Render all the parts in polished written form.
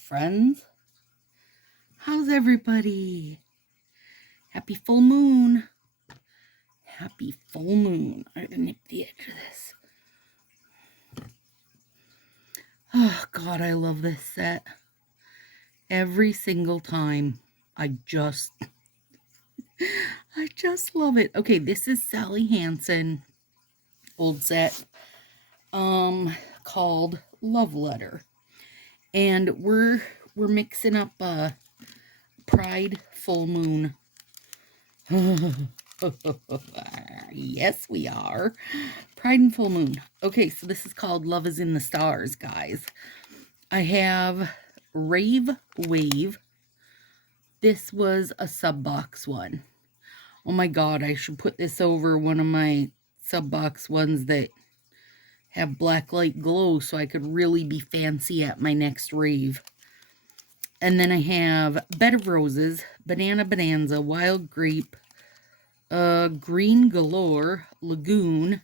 friends. How's everybody? Happy full moon. Happy full moon. I gotta nip the edge of this. Oh, God, I love this set. Every single time. I just love it. Okay, this is Sally Hansen, old set, called Love Letter. And we're mixing up Pride full moon. Yes, we are. Pride and full moon. Okay, so this is called Love is in the Stars, guys. I have Rave Wave. This was a sub box one. Oh my God, I should put this over one of my sub box ones that have black light glow so I could really be fancy at my next rave. And then I have Bed of Roses, Banana Bonanza, Wild Grape, Green Galore, Lagoon,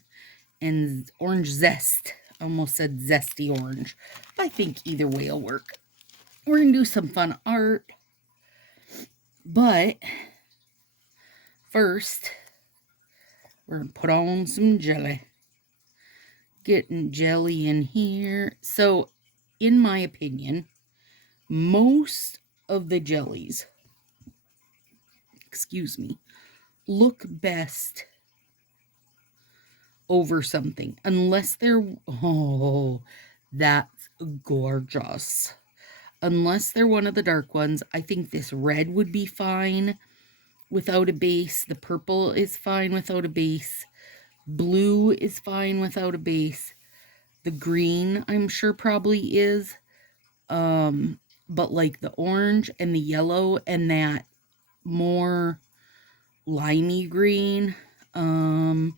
and Orange Zest. I almost said Zesty Orange. I think either way will work. We're going to do some fun art. But first, we're going to put on some jelly. Getting jelly in here. So, in my opinion, most of the jellies, look best over something. Unless they're, oh, that's gorgeous. Unless they're one of the dark ones. I think this red would be fine without a base. The purple is fine without a base. Blue is fine without a base. The green, I'm sure, probably is. But like the orange and the yellow and that more limey green, and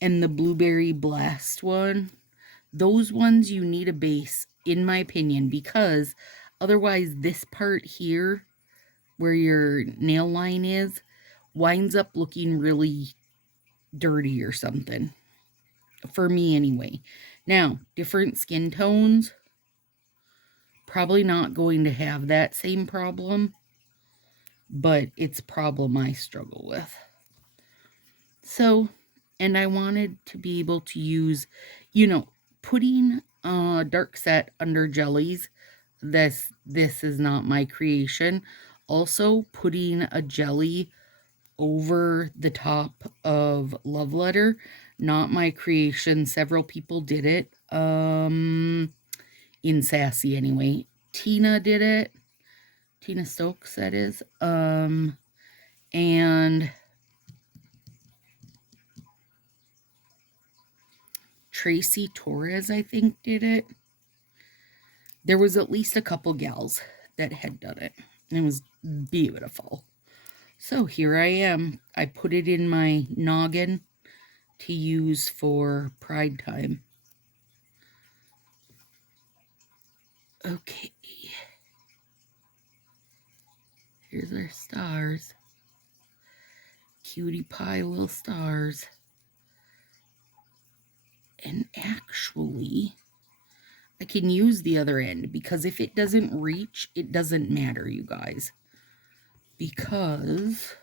the blueberry blast one, those ones you need a base, in my opinion, because otherwise this part here where your nail line is winds up looking really dirty or something, for me anyway. Now, different skin tones, probably not going to have that same problem, but it's a problem I struggle with. So, and I wanted to be able to use, putting a dark set under jellies. This is not my creation. Also, putting a jelly over the top of Love Letter, not my creation. Several people did it. In Sassy anyway. Tina did it. Tina Stokes, that is. And Tracy Torres, I think, did it. There was at least a couple gals that had done it. And it was beautiful. So here I am. I put it in my noggin to use for Pride time. Okay. Here's our stars. Cutie pie little stars. And actually, I can use the other end, because if it doesn't reach, it doesn't matter, you guys. Because,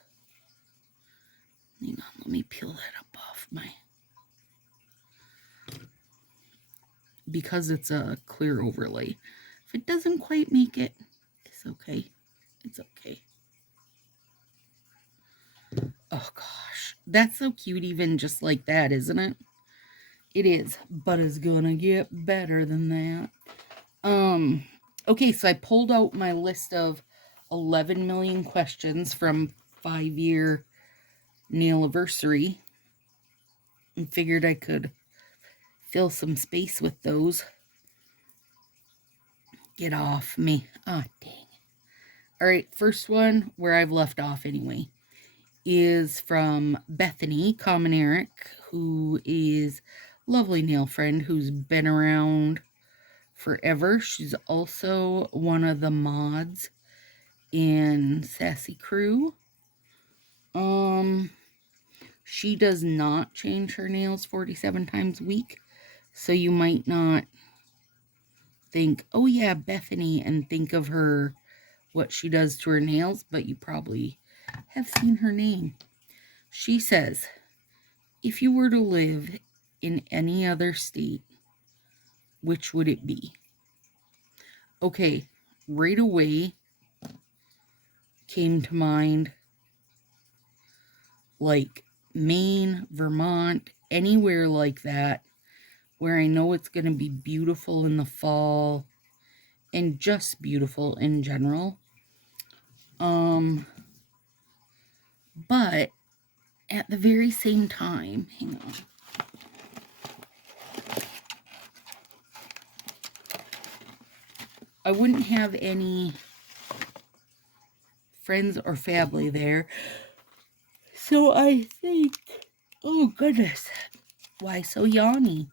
hang on, let me peel that up off my, because it's a clear overlay. If it doesn't quite make it, it's okay. It's okay. Oh gosh, that's so cute even just like that, isn't it? It is, but it's gonna get better than that. Okay, so I pulled out my list of 11 million questions from 5-year nail-iversary and figured I could fill some space with those. Get off me. Ah, dang. All right, first one, where I've left off anyway, is from Bethany Common Eric, who is a lovely nail friend who's been around forever. She's also one of the mods in Sassy Crew. She does not change her nails 47 times a week, so you might not think, oh yeah, Bethany, and think of her, what she does to her nails, but you probably have seen her name. She says, if you were to live in any other state, which would it be? Okay, right away came to mind like Maine, Vermont, anywhere like that, where I know it's going to be beautiful in the fall and just beautiful in general. But at the very same time, hang on. I wouldn't have any friends or family there. So I think, oh goodness, why so yawny?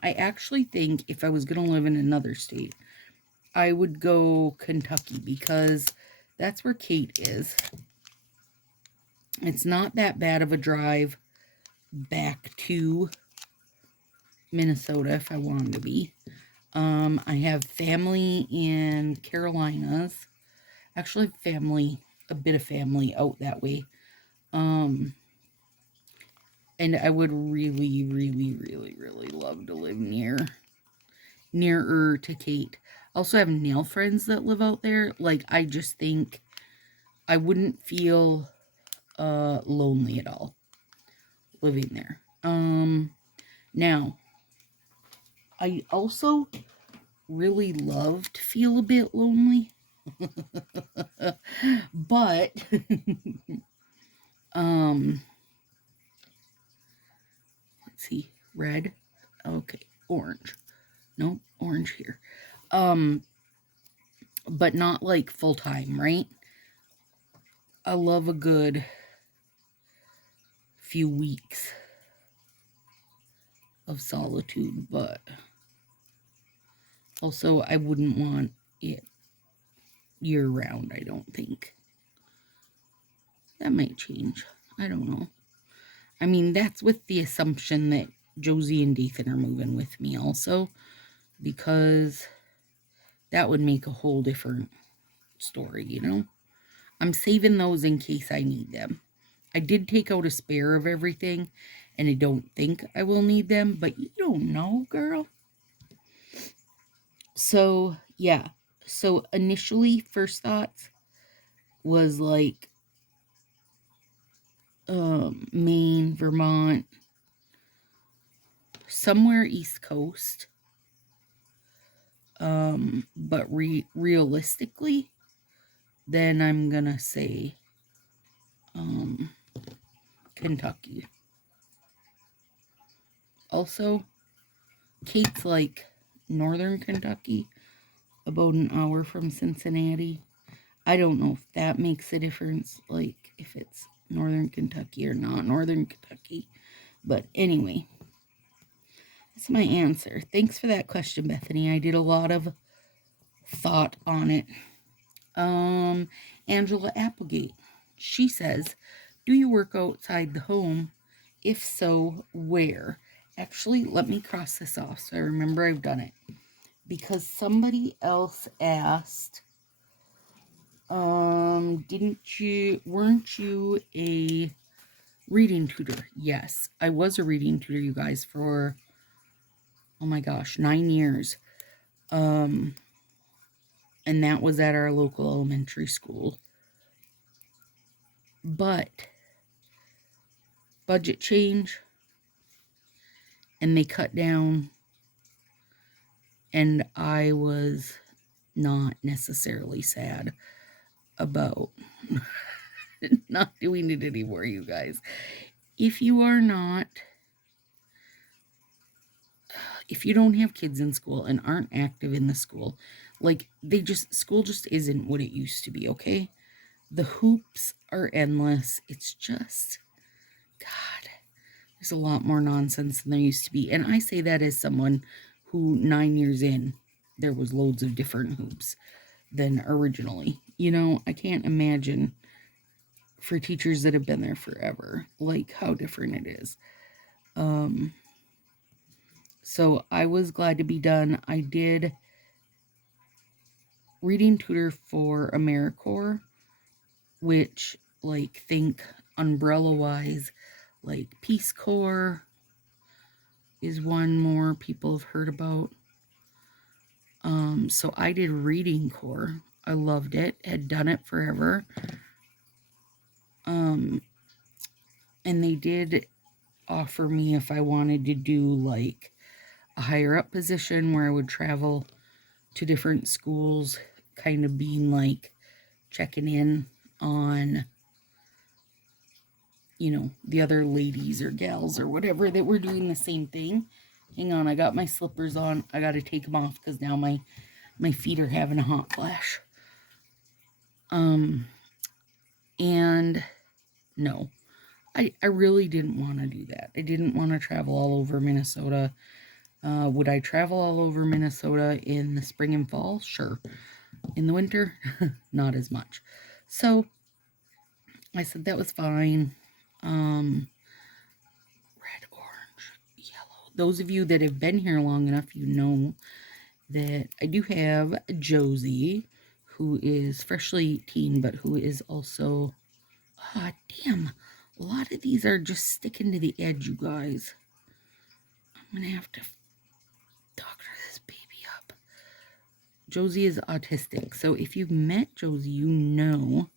I actually think if I was going to live in another state, I would go Kentucky because that's where Kate is. It's not that bad of a drive back to Minnesota if I wanted to be. I have family in Carolinas. Actually, a bit of family out that way. And I would really, really, really, really love to live nearer to Kate. Also have nail friends that live out there. Like, I just think I wouldn't feel lonely at all living there. Now, I also really love to feel a bit lonely. But let's see, red. Okay, orange. Nope, orange here. But not like full time, right? I love a good few weeks of solitude, but also I wouldn't want it year round, I don't think. That might change. I don't know. I mean, that's with the assumption that Josie and Dathan are moving with me also, because that would make a whole different story, you know? I'm saving those in case I need them. I did take out a spare of everything, and I don't think I will need them, but you don't know, girl. So, yeah. So, initially, first thoughts was like Maine, Vermont, somewhere East Coast. But realistically, then I'm gonna say Kentucky. Also, Kate's like northern Kentucky, about an hour from Cincinnati. I don't know if that makes a difference, like if it's northern Kentucky or not northern Kentucky. But anyway, that's my answer. Thanks for that question, Bethany. I did a lot of thought on it. Angela Applegate. She says, do you work outside the home? If so, where? Actually, let me cross this off so I remember I've done it. Because somebody else asked, weren't you a reading tutor? Yes, I was a reading tutor, you guys, for, oh my gosh, 9 years. And that was at our local elementary school. But budget change, and they cut down, and I was not necessarily sad about not doing it anymore, you guys. If you don't have kids in school and aren't active in the school, like school just isn't what it used to be, okay? The hoops are endless. It's just, God, there's a lot more nonsense than there used to be. And I say that as someone who 9 years in, there was loads of different hoops than originally. You know, I can't imagine for teachers that have been there forever, like how different it is. So I was glad to be done. I did reading tutor for AmeriCorps, which, like, think umbrella wise, like Peace Corps is one more people have heard about. So I did reading corps. I loved it. Had done it forever. And they did offer me if I wanted to do like a higher up position where I would travel to different schools, kind of being like checking in on, you know, the other ladies or gals or whatever that were doing the same thing. Hang on, I got my slippers on. I got to take them off because now my feet are having a hot flash. And no, I really didn't want to do that. I didn't want to travel all over Minnesota. Would I travel all over Minnesota in the spring and fall? Sure. In the winter, not as much. So I said that was fine. Red, orange, yellow. Those of you that have been here long enough, you know that I do have Josie, who is freshly 18, but who is also, ah, damn, a lot of these are just sticking to the edge, you guys. I'm gonna have to doctor this baby up. Josie is autistic, so if you've met Josie, you know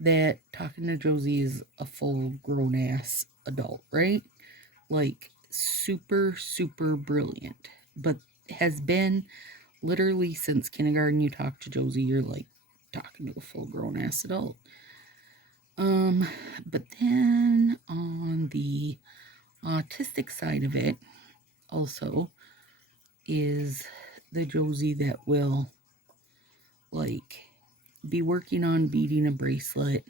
that talking to Josie is a full grown ass adult, right? Like super, super brilliant, but has been literally since kindergarten. You talk to Josie, you're like talking to a full grown ass adult. But then on the autistic side of it, also is the Josie that will like be working on beading a bracelet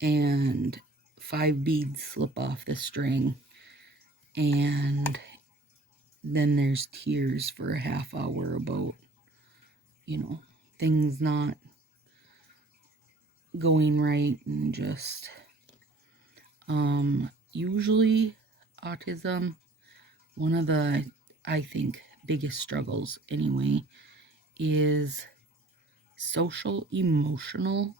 and 5 beads slip off the string, and then there's tears for a half hour about, you know, things not going right, and just usually autism, one of the, I think, biggest struggles anyway, is social emotional.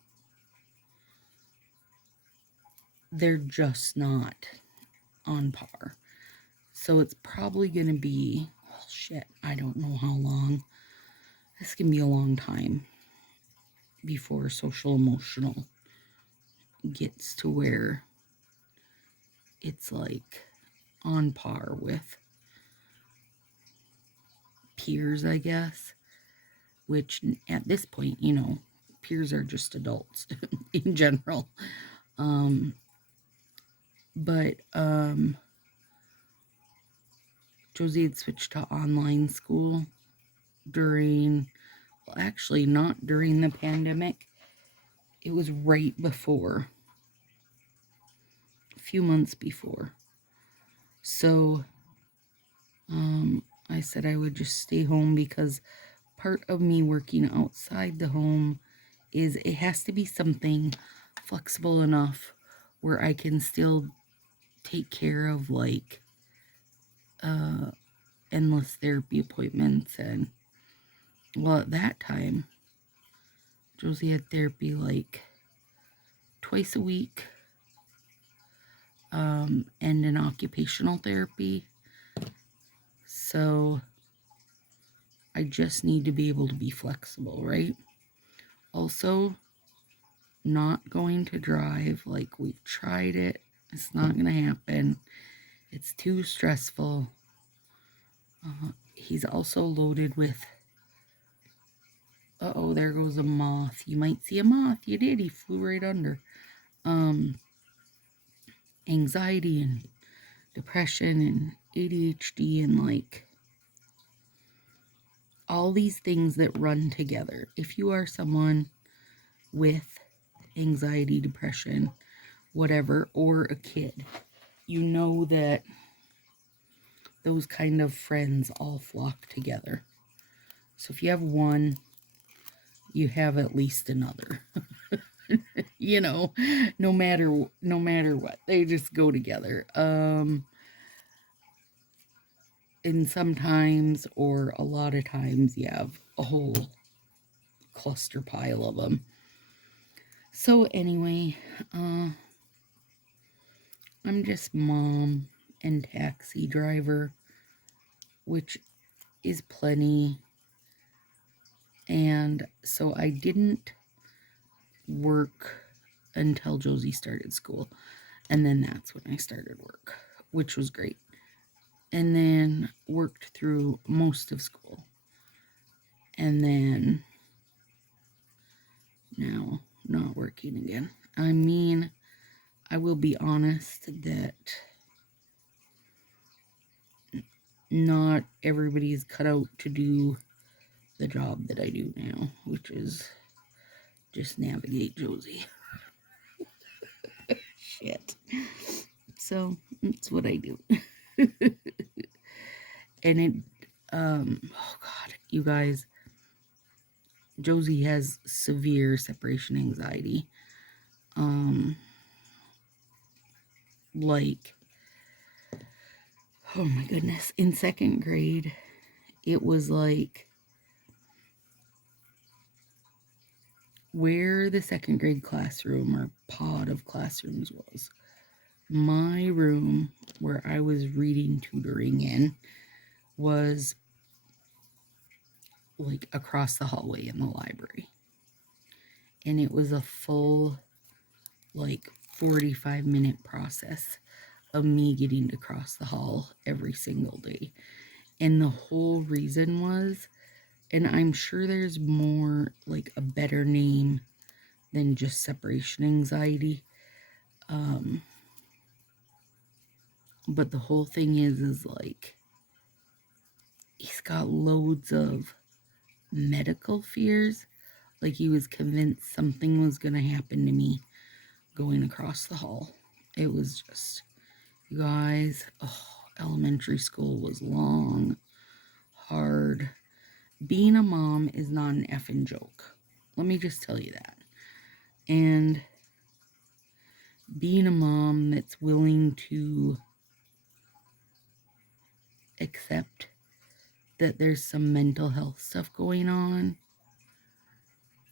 They're just not on par. So it's probably going to be, well, shit, I don't know how long. This can be a long time before social emotional gets to where it's like on par with peers, I guess, which at this point, you know, peers are just adults in general. But Josie had switched to online school during, well, actually not during the pandemic. It was right before, a few months before. So I said I would just stay home because part of me working outside the home is it has to be something flexible enough where I can still take care of like endless therapy appointments. And well, at that time Josie had therapy like twice a week, and an occupational therapy. So I just need to be able to be flexible, right? Also, not going to drive. Like, we've tried it. It's not going to happen. It's too stressful. He's also loaded with, uh-oh, there goes a moth. You might see a moth. You did. He flew right under. Anxiety and depression and ADHD and like all these things that run together. If you are someone with anxiety, depression, whatever, or a kid, you know that those kind of friends all flock together. So if you have one, you have at least another. You know, no matter what, they just go together. And sometimes, or a lot of times, you have a whole cluster pile of them. So anyway, I'm just mom and taxi driver, which is plenty. And so I didn't work until Josie started school. And then that's when I started work, which was great. And then worked through most of school. And then now not working again. I mean, I will be honest that not everybody's cut out to do the job that I do now, which is just navigate Josie. Shit. So that's what I do. And it, oh God, you guys, Josie has severe separation anxiety. Like, oh my goodness, in second grade, it was like where the second grade classroom or pod of classrooms was. My room where I was reading tutoring in was like across the hallway in the library. And it was a full like 45-minute process of me getting to cross the hall every single day. And the whole reason was, and I'm sure there's more, like a better name than just separation anxiety. But the whole thing is like, he's got loads of medical fears. Like he was convinced something was going to happen to me going across the hall. It was just, you guys, elementary school was long, hard. Being a mom is not an effing joke. Let me just tell you that. And being a mom that's willing to accept that there's some mental health stuff going on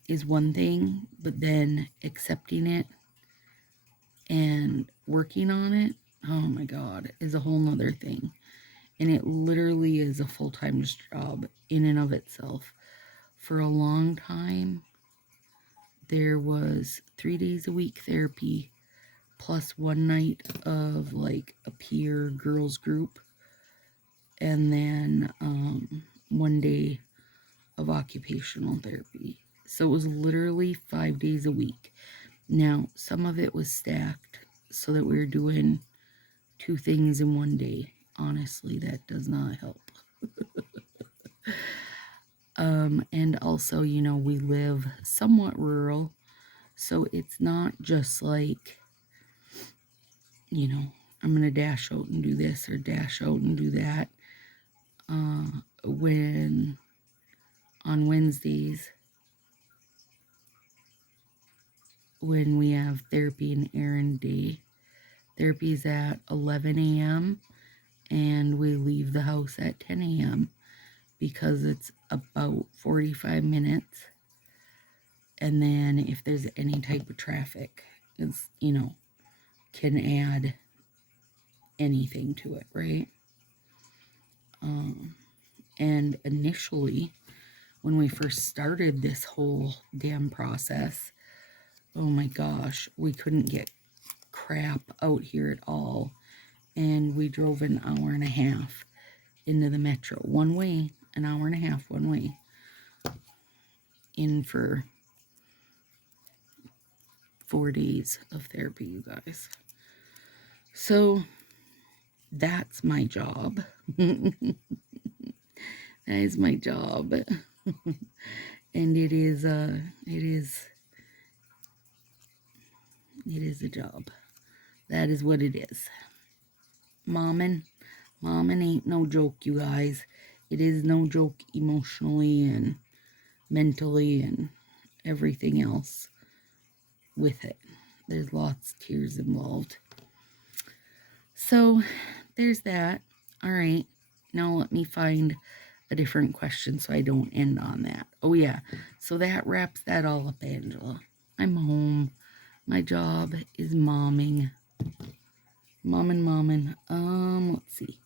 is one thing, but then accepting it and working on it, oh my God, is a whole nother thing. And it literally is a full-time job in and of itself. For a long time, there was 3 days a week therapy plus one night of like a peer girls group, and then 1 day of occupational therapy. So it was literally 5 days a week. Now, some of it was stacked so that we were doing 2 things in 1 day. Honestly, that does not help. And also, you know, we live somewhat rural, so it's not just like, you know, I'm going to dash out and do this or dash out and do that. When on Wednesdays, when we have therapy and errand day, therapy's at 11 a.m. and we leave the house at 10 a.m. because it's about 45 minutes. And then if there's any type of traffic, it's, you know, can add anything to it, right? And initially, when we first started this whole damn process, oh my gosh, we couldn't get crap out here at all. And we drove an hour and a half into the metro one way, an hour and a half one way, in for 4 days of therapy, you guys. So that's my job. That is my job. And it is a job. That is what it is. Momming ain't no joke, you guys. It is no joke emotionally and mentally and everything else with it. There's lots of tears involved. So there's that. All right. Now let me find a different question so I don't end on that. Oh yeah, so that wraps that all up, Angela. I'm home. My job is momming. Momming. Let's see.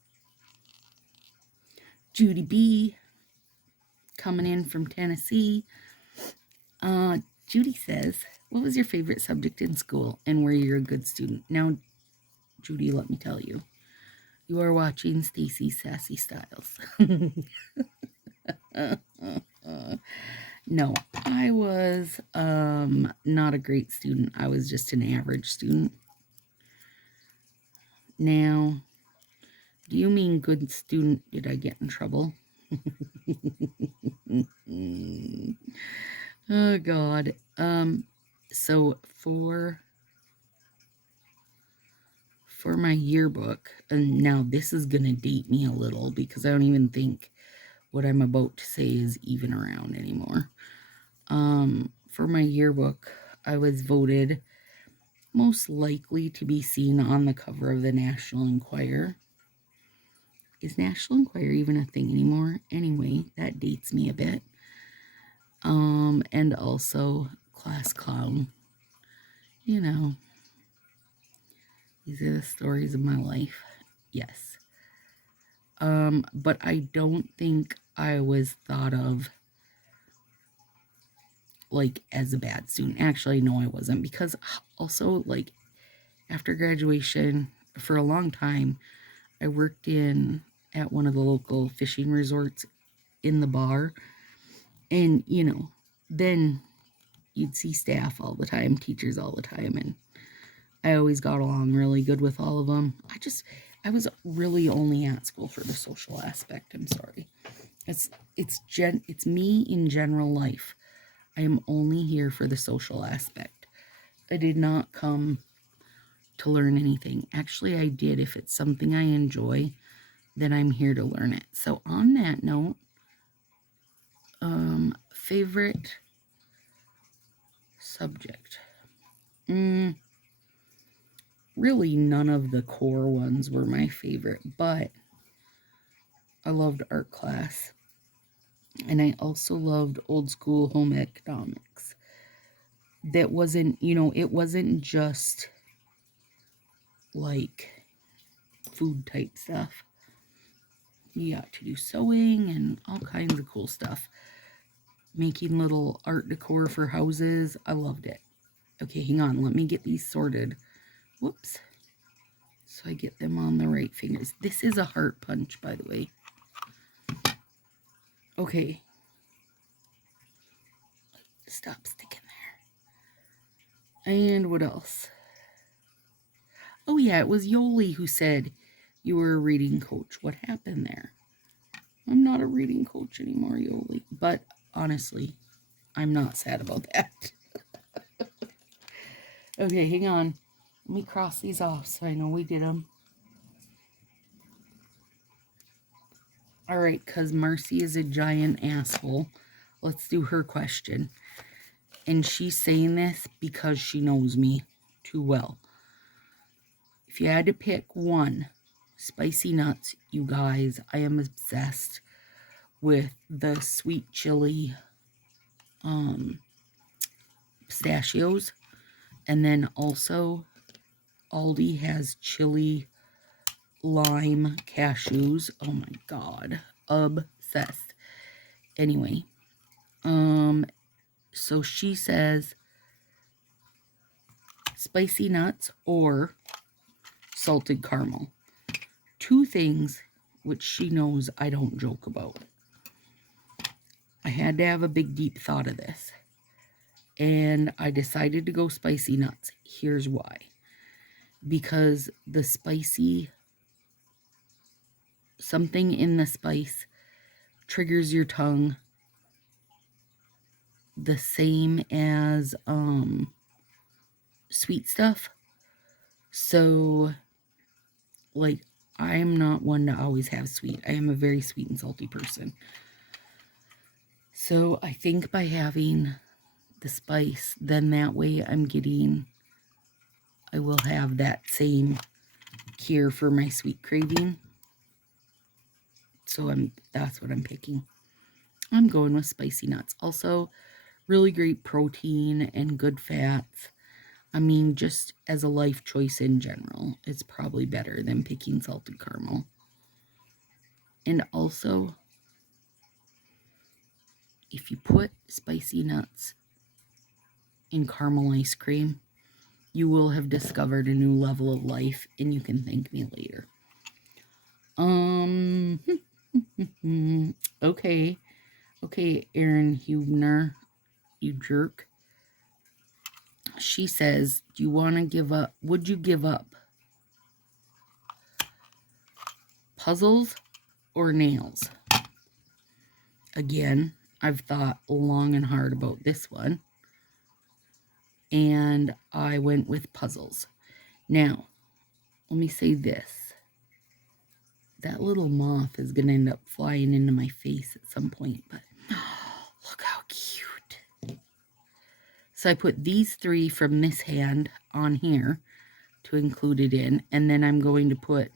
Judy B coming in from Tennessee. Judy says, what was your favorite subject in school and were you a good student? Now, Judy, let me tell you, you are watching Stacy's Sassy Styles. No, I was not a great student. I was just an average student. Now, do you mean good student? Did I get in trouble? Oh God. So for my yearbook, and now this is gonna date me a little because I don't even think what I'm about to say is even around anymore. For my yearbook, I was voted most likely to be seen on the cover of the National Enquirer. Is National Enquirer even a thing anymore? Anyway, that dates me a bit. And also class clown. You know, these are the stories of my life. Yes. But I don't think I was thought of like as a bad student. Actually, no, I wasn't, because also like after graduation for a long time, I worked at one of the local fishing resorts in the bar, and then you'd see staff all the time, teachers all the time, and I always got along really good with all of them. I was really only at school for the social aspect. I'm sorry. It's me in general life. I am only here for the social aspect. I did not come to learn anything. Actually, I did. If it's something I enjoy, then I'm here to learn it. So on that note, favorite subject. Really none of the core ones were my favorite, but I loved art class. And I also loved old school home economics. That wasn't, it wasn't just like food type stuff. You got to do sewing and all kinds of cool stuff. Making little art decor for houses. I loved it. Okay, hang on. Let me get these sorted. Whoops. So I get them on the right fingers. This is a heart punch, by the way. Okay. Stop sticking there. And what else? Oh, yeah, it was Yoli who said you were a reading coach. What happened there? I'm not a reading coach anymore, Yoli. But honestly, I'm not sad about that. Okay, hang on. Let me cross these off so I know we did them. All right, because Marcy is a giant asshole. Let's do her question. And she's saying this because she knows me too well. If you had to pick one, spicy nuts, you guys, I am obsessed with the sweet chili pistachios. And then also Aldi has chili lime cashews. Oh my God. Obsessed. Anyway, so she says spicy nuts or salted caramel. Two things which she knows I don't joke about. I had to have a big deep thought of this. And I decided to go spicy nuts. Here's why. Because the spicy, something in the spice triggers your tongue the same as sweet stuff. So, like, I'm not one to always have sweet. I am a very sweet and salty person. So I think by having the spice, then that way I will have that same cure for my sweet craving. So that's what I'm picking. I'm going with spicy nuts. Also, really great protein and good fats. I mean, just as a life choice in general, it's probably better than picking salted caramel. And also, if you put spicy nuts in caramel ice cream, you will have discovered a new level of life, and you can thank me later. Okay. Okay, Aaron Hubner, you jerk. She says, do you want to give up? Would you give up puzzles or nails? Again, I've thought long and hard about this one, and I went with puzzles. Now, let me say this. That little moth is going to end up flying into my face at some point, but look how cute. So I put these 3 from this hand on here to include it in, and then I'm going to put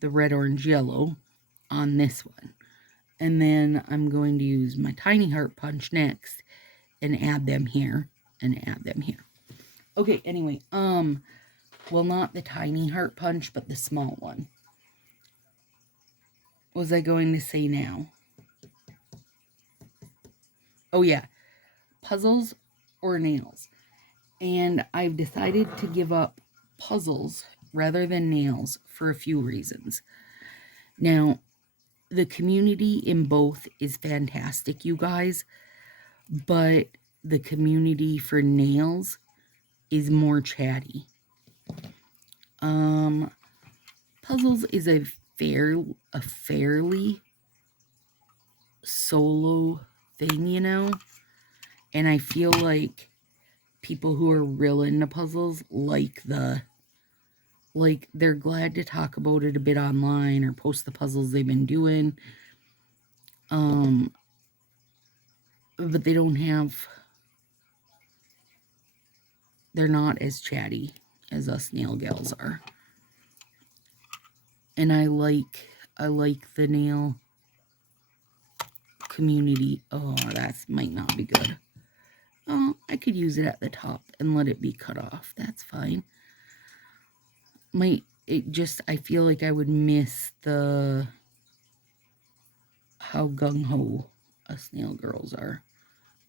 the red, orange, yellow on this one. And then I'm going to use my tiny heart punch next and add them here and add them here. Okay, anyway, well, not the tiny heart punch, but the small one. Was I going to say now? Oh, yeah. Puzzles or nails. And I've decided to give up puzzles rather than nails for a few reasons. Now, the community in both is fantastic, you guys, but the community for nails is more chatty. Puzzles is a fairly solo thing, you know, and I feel like people who are real into puzzles they're glad to talk about it a bit online or post the puzzles they've been doing. But they're not as chatty as us nail gals are. And I like the nail community. Oh, that might not be good. Oh, I could use it at the top and let it be cut off. That's fine. I feel like I would miss how gung-ho us nail girls are.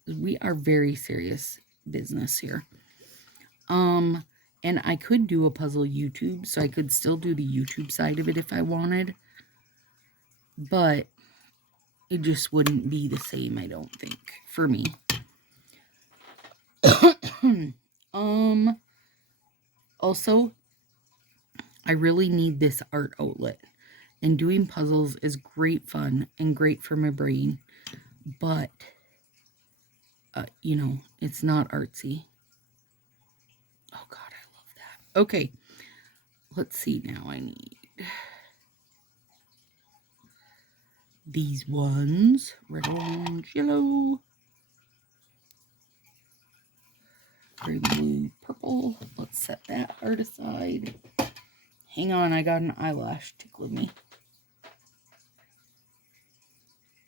We are very serious business here. And I could do a puzzle YouTube, so I could still do the YouTube side of it if I wanted. But it just wouldn't be the same, I don't think, for me. Also, I really need this art outlet. And doing puzzles is great fun and great for my brain. But, it's not artsy. Oh, God, I love that. Okay, let's see now. I need these ones. Red, orange, yellow. Green, blue, purple. Let's set that art aside. Hang on, I got an eyelash tickling me.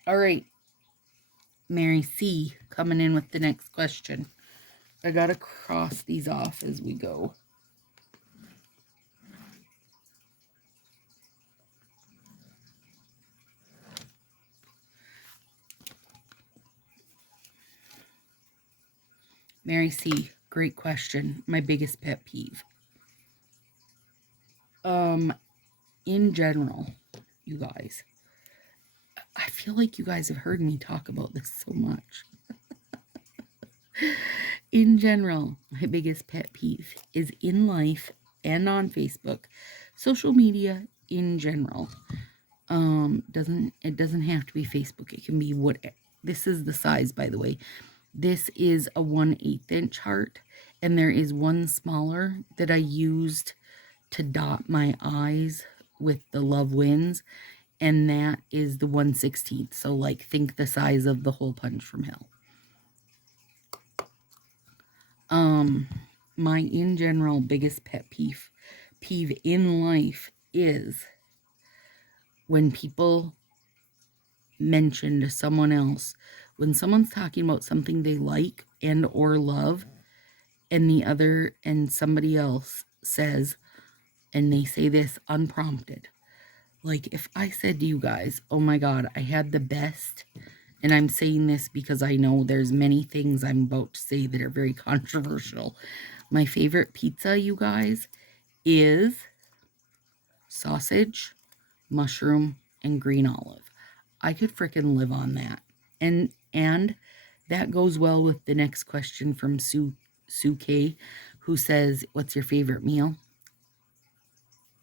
All right. Mary C. coming in with the next question. I gotta cross these off as we go. Mary C., great question. My biggest pet peeve. In general, you guys, I feel like you guys have heard me talk about this so much. In general, my biggest pet peeve is in life and on Facebook, social media in general. It doesn't have to be Facebook. It can be this is the size, by the way. This is a 1/8 inch heart, and there is one smaller that I used to dot my eyes with the Love Wins, and that is the 1/16. So, like, think the size of the hole punch from hell. My in general biggest pet peeve in life is when people mention to someone else, when someone's talking about something they like and or love, and somebody else says, and they say this unprompted. Like if I said to you guys, oh my God, I had the best, and I'm saying this because I know there's many things I'm about to say that are very controversial. My favorite pizza, you guys, is sausage, mushroom, and green olive. I could frickin' live on that. And that goes well with the next question from Sue K, who says, what's your favorite meal?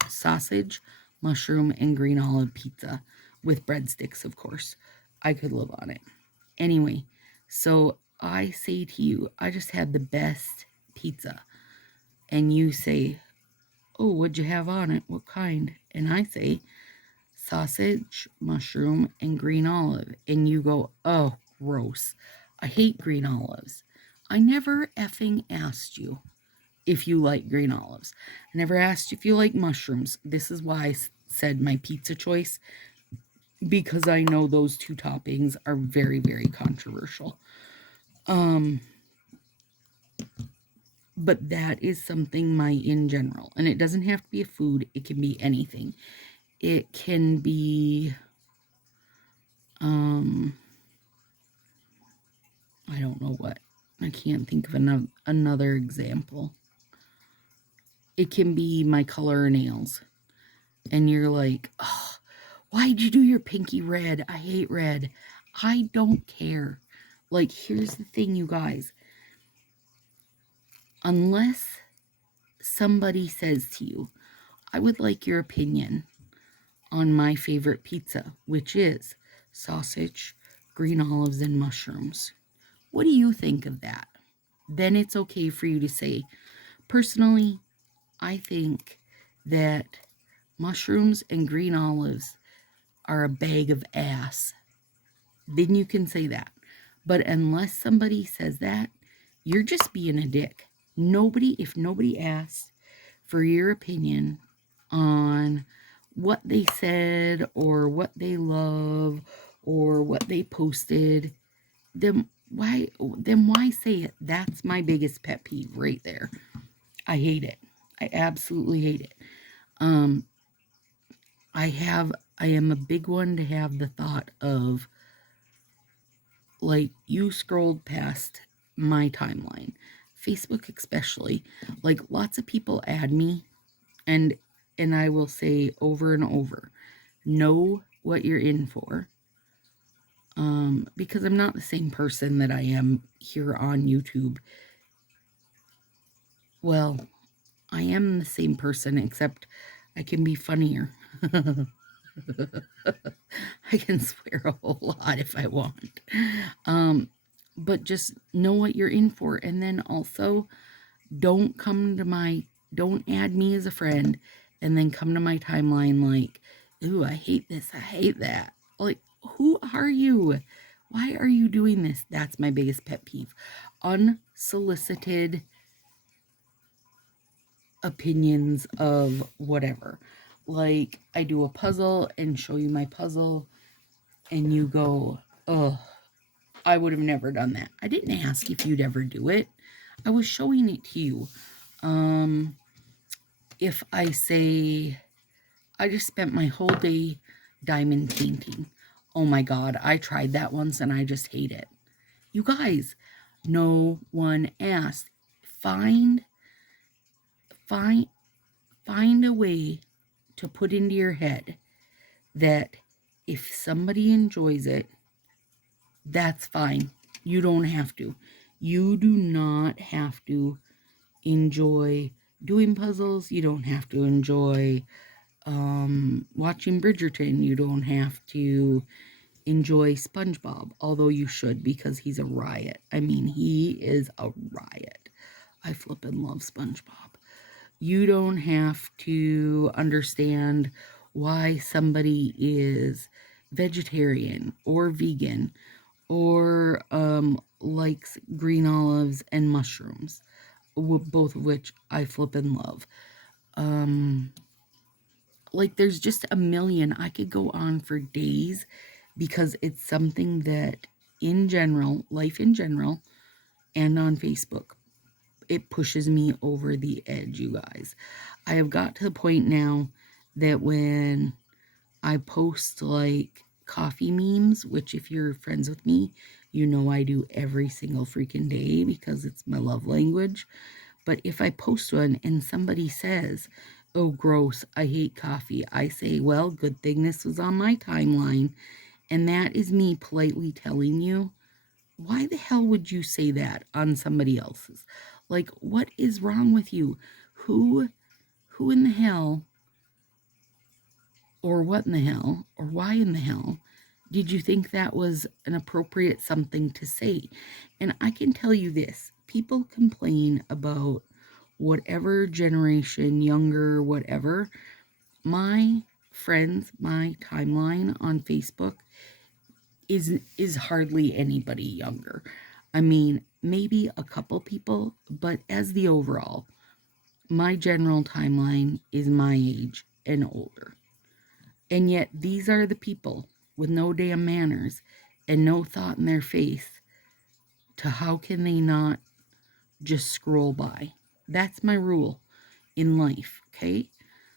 Sausage, mushroom, and green olive pizza with breadsticks, of course. I could live on it. Anyway, so I say to you, I just had the best pizza. And you say, oh, what'd you have on it? What kind? And I say, sausage, mushroom, and green olive. And you go, oh, gross. I hate green olives. I never effing asked you if you like green olives. I never asked if you like mushrooms. This is why I said my pizza choice, because I know those two toppings are very, very controversial. But that is something in general, and it doesn't have to be a food. It can be anything. It can be, I don't know what. I can't think of another example. It can be my color nails. And you're like, oh, why'd you do your pinky red? I hate red. I don't care. Like, here's the thing, you guys. Unless somebody says to you, I would like your opinion on my favorite pizza, which is sausage, green olives, and mushrooms. What do you think of that? Then it's okay for you to say, personally, I think that mushrooms and green olives are a bag of ass. Then you can say that. But unless somebody says that, you're just being a dick. If nobody asks for your opinion on what they said or what they love or what they posted, then why say it? That's my biggest pet peeve right there. I hate it. I absolutely hate it. I am a big one to have the thought of, like, you scrolled past my timeline, Facebook especially, like lots of people add me, and I will say over and over, know what you're in for. Because I'm not the same person that I am here on YouTube. Well, I am the same person, except I can be funnier. I can swear a whole lot if I want. But just know what you're in for. And then also, don't add me as a friend and then come to my timeline like, ooh, I hate this, I hate that. Like, who are you? Why are you doing this? That's my biggest pet peeve. Unsolicited opinions of whatever. Like, I do a puzzle and show you my puzzle, and you go, oh, I would have never done that. I didn't ask if you'd ever do it. I was showing it to you. If I say, I just spent my whole day diamond painting. Oh my God, I tried that once and I just hate it. You guys, no one asked. Find a way to put into your head that if somebody enjoys it, that's fine. You don't have to. You do not have to enjoy doing puzzles. You don't have to enjoy watching Bridgerton. You don't have to enjoy SpongeBob, although you should, because he's a riot. I mean, he is a riot. I flippin' love SpongeBob. You don't have to understand why somebody is vegetarian or vegan or likes green olives and mushrooms, both of which I flippin' love. Like, there's just a million. I could go on for days because it's something that, in general, life in general, and on Facebook, it pushes me over the edge, you guys. I have got to the point now that when I post like coffee memes, which if you're friends with me, you know I do every single freaking day because it's my love language. But if I post one and somebody says, "Oh, gross, I hate coffee," I say, "Well, good thing this was on my timeline." And that is me politely telling you, why the hell would you say that on somebody else's? Like, what is wrong with you? Who who in the hell, or what in the hell, or why in the hell did you think that was an appropriate something to say? And I can tell you this, people complain about whatever generation, younger, whatever. My friends, my timeline on Facebook is hardly anybody younger. I mean, maybe a couple people, but as the overall, my general timeline is my age and older. And yet these are the people with no damn manners and no thought in their face to how can they not just scroll by. That's my rule in life, okay?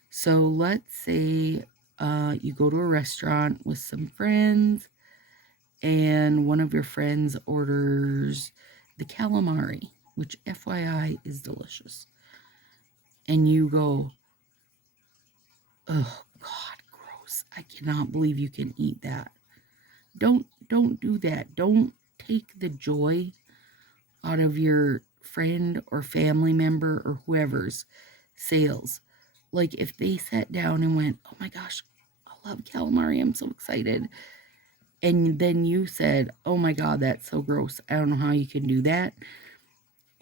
So let's say you go to a restaurant with some friends and one of your friends orders the calamari, which FYI is delicious. And you go, "Oh God, gross. I cannot believe you can eat that." Don't do that. Don't take the joy out of your friend or family member or whoever's sales. Like if they sat down and went, "Oh my gosh, I love calamari. I'm so excited." And then you said, "Oh my God, that's so gross. I don't know how you can do that."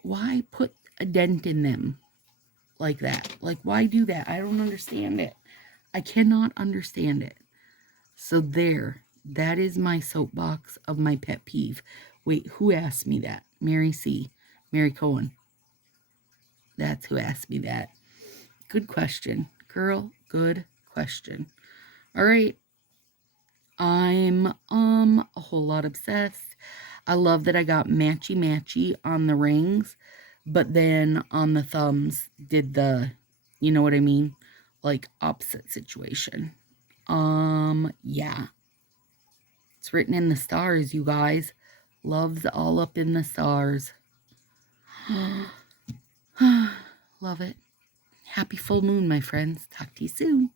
Why put a dent in them like that? Like, why do that? I don't understand it. I cannot understand it. So there, that is my soapbox of my pet peeve. Wait, who asked me that? Mary C. Mary Cohen. That's who asked me that. Good question. Girl, good question. All right. I'm a whole lot obsessed. I love that I got matchy matchy on the rings, but then on the thumbs did the, you know what I mean? Like opposite situation. Yeah. It's written in the stars, you guys. Love's all up in the stars. Love it. Happy full moon, my friends. Talk to you soon.